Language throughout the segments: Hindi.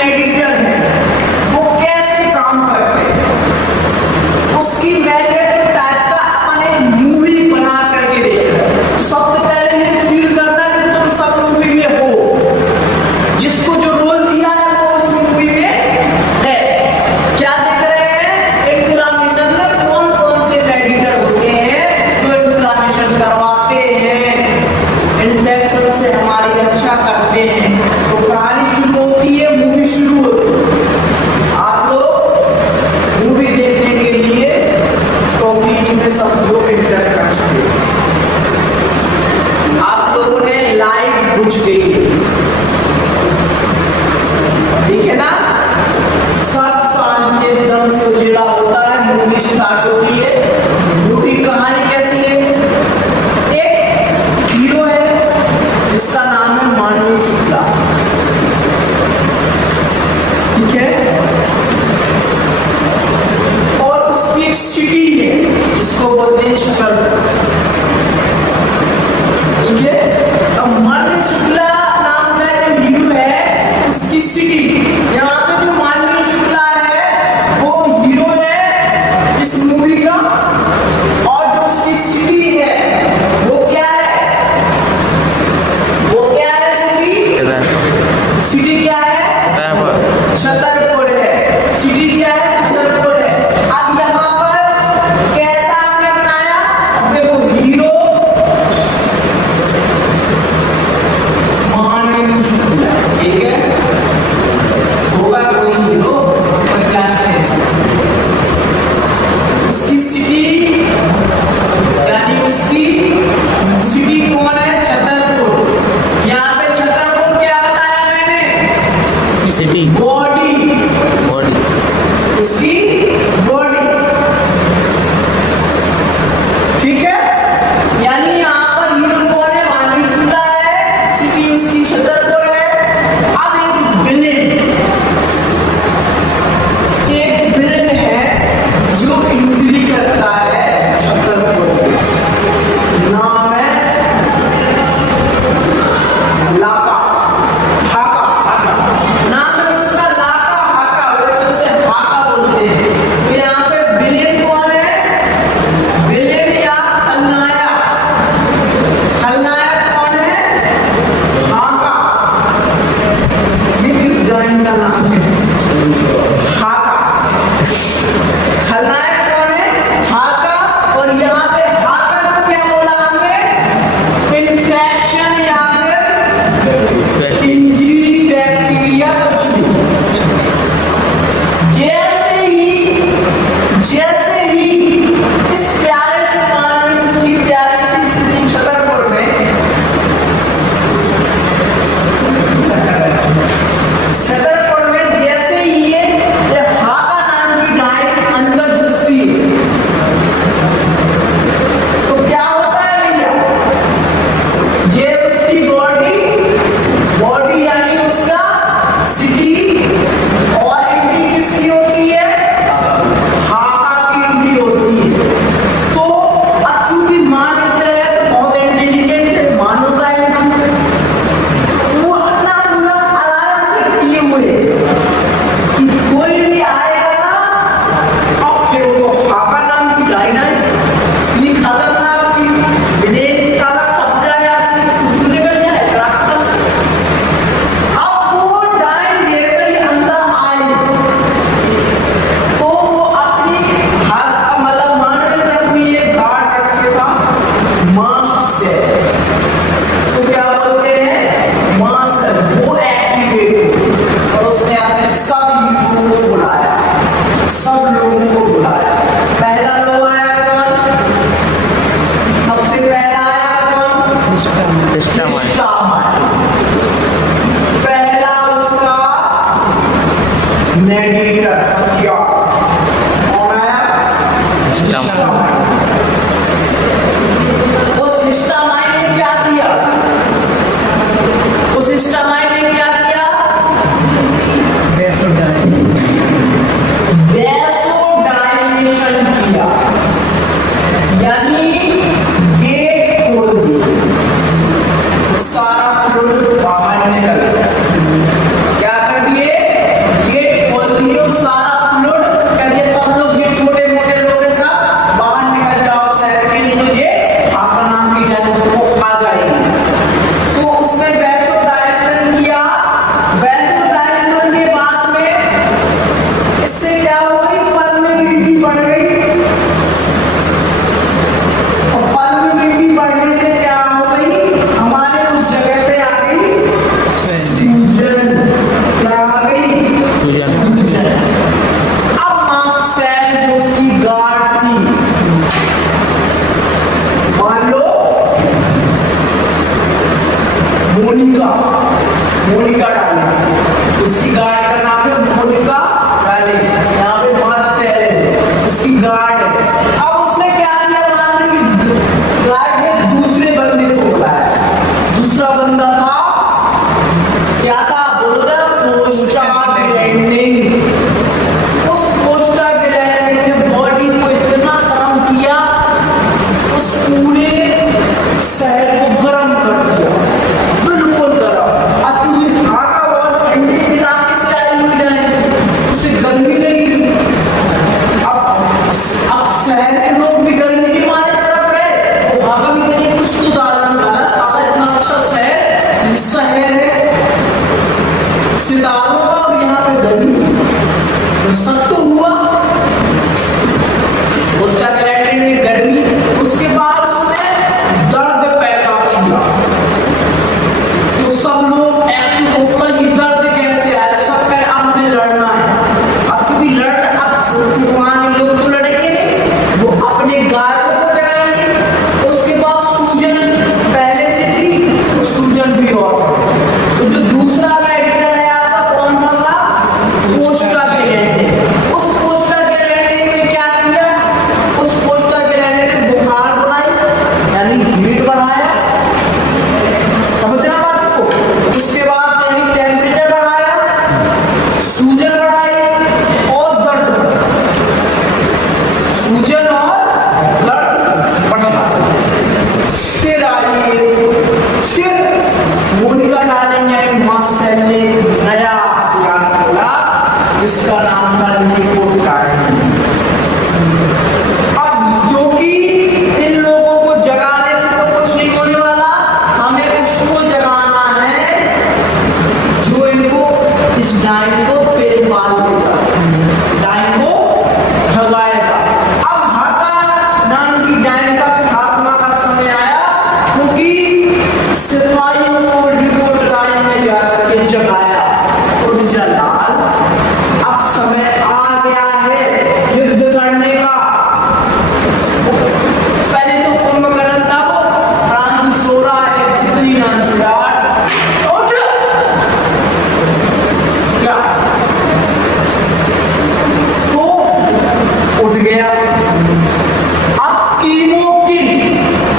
एडिटर है वो कैसे काम करते हैं, उसकी मैग्नेटिक टाइप का अपन एक मूवी बना करके देख रहे हैं। तो सबसे पहले ये फील करना है कि तुम सब मूवी में हो, जिसको जो रोल दिया है वो उस मूवी में है। क्या देख रहे हैं, इन्फ्लेमेशन में कौन कौन से एडिटर होते हैं जो इन्फ्लेमेशन करवाते हैं, इन्फेक्शन से हमारी रक्षा करते हैं। तो कहानी शुरू होती है, मूवी शुरू होती है। आप लोग मूवी देखने के लिए तो बीच में समझो इंटर कर चुके, आप लोगों ने लाइट बुझ गई, ठीक है ना, सब शांति एकदम से उजेला होता है, मूवी स्टार्ट होती है। मूवी कहानी कैसी है, एक हीरो है जिसका नाम है मानव शुक्ला, ठीक है, और उसकी एक सिटी है जिसको बोलते हैं शकरपुर, ठीक है। अब मानव शुक्ला नाम का जो हीरो है उसकी सिटी, यहाँ पे जो मानव शुक्ला है वो हीरो है इस मूवी का, और जो उसकी सिटी है वो क्या है, वो क्या है सिटी क्या है, छतरपुर है। सिटी क्या है, छतरपुर है। अब यहाँ पर कैसा आपने बनाया, देखो हीरो मानव शुक्ला, ठीक है, होगा कोई हीरो पर क्या कैसा, उसकी सिटी यानी उसकी सिटी कौन है, छतरपुर। यहाँ पे छतरपुर क्या बताया मैंने, सिटी बॉडी, बॉडी उसकी बॉडी, ठीक है। यानी यहाँ पर हीरो कौन है, मानव शुक्ला है, सिटी उसकी छतरपुर है। अब एक विलेन है जो इंट्री करता है छतरपुर में, नाम है लाका, हाका नाम है उसका, लाका हाका, वैसे उसे हाका बोलते हैं। तो यहाँ पे विलेन कौन है, विलेन या खलनायक, खलनायक कौन है, हाका। ये किस जॉइंट का नाम है, हाका। खलनायक कौन है, हाका। और यहाँ पे हाका को क्या बोला हमने, इन्फेक्शन या फिर इंजरी, बैक्टीरिया, कुछ भी। जैसे ही इस प्यारे से मानव की प्यारी सी स्थिति छतरपुर में, छतरपुर में जैसे सितारों का और यहाँ पे गर्मी, तो सब तो हुआ। उसका कैलेंडर में गर्मी, उसके बाद उसने दर्द पैदा किया, तो सब लोग एक्टिव हो गए, ये दर्द कैसे आया, सब कह अब हमें लड़ना है। अब क्योंकि अब छोटे लोग तो लड़ेंगे नहीं, वो अपने गायों को जगाएंगे। उसके बाद सूजन पहले से थी, तो सूजन भी और, तो जो दूसरा मेडिकल है आपका कौन सा, कोस्टा गैलेंडे। उस कोस्टा गैलेंडे ने क्या किया, उस कोस्टा गैलेंडे ने बुखार बढ़ाई, यानी हीट बढ़ाया, समझना बात को। उसके बाद यानी टेम्परेचर बढ़ाया, सूजन बढ़ाई और दर्द बढ़ाया, सूजन और दर्द बढ़ा। फिर आइए, फिर मोनिका डालेंगे, यानी मास्ट सेल ने नया हथियार खोला, जिसका नाम था निकोटाइन। अब जो कि इन लोगों को जगाने से तो कुछ नहीं होने वाला, हमें उसको जगाना है जो इनको, इस डाइन को पेट मार देगा, डाइन को भगाएगा। अब हाका नाम की डाइन का खात्मा का समय आया, क्योंकि सिपाहियों को रिपोर्ट डाइन में जाकर के जगाया, और जलाल अब समय आ गया है युद्ध करने का। पहले तो कुंभकर्ण था, वो प्राण सो रहा है, इतनी नाम से यार उठ क्या, तो उठ गया। अब कीमोकिन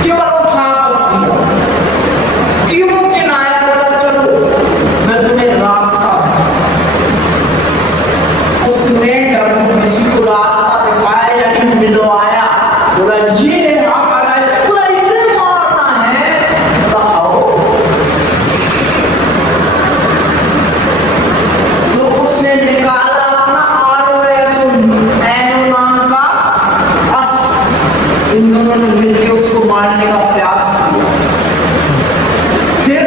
केवल उठा बस दिया, कीमोकिन आया, बोला चलो मैं तुम्हें रास्ता, उसने डरपोक को रास्ता दिखाया, यानी मिलवाया, बोला ये पूरा इसे मारना है, बताओ। तो उसने निकाला अपना एनो नाम का अस्त्र, इन दोनों ने मिलकर उसको मारने का प्रयास किया। फिर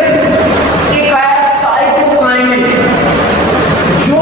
एक आया साइटोकाइनेट, जो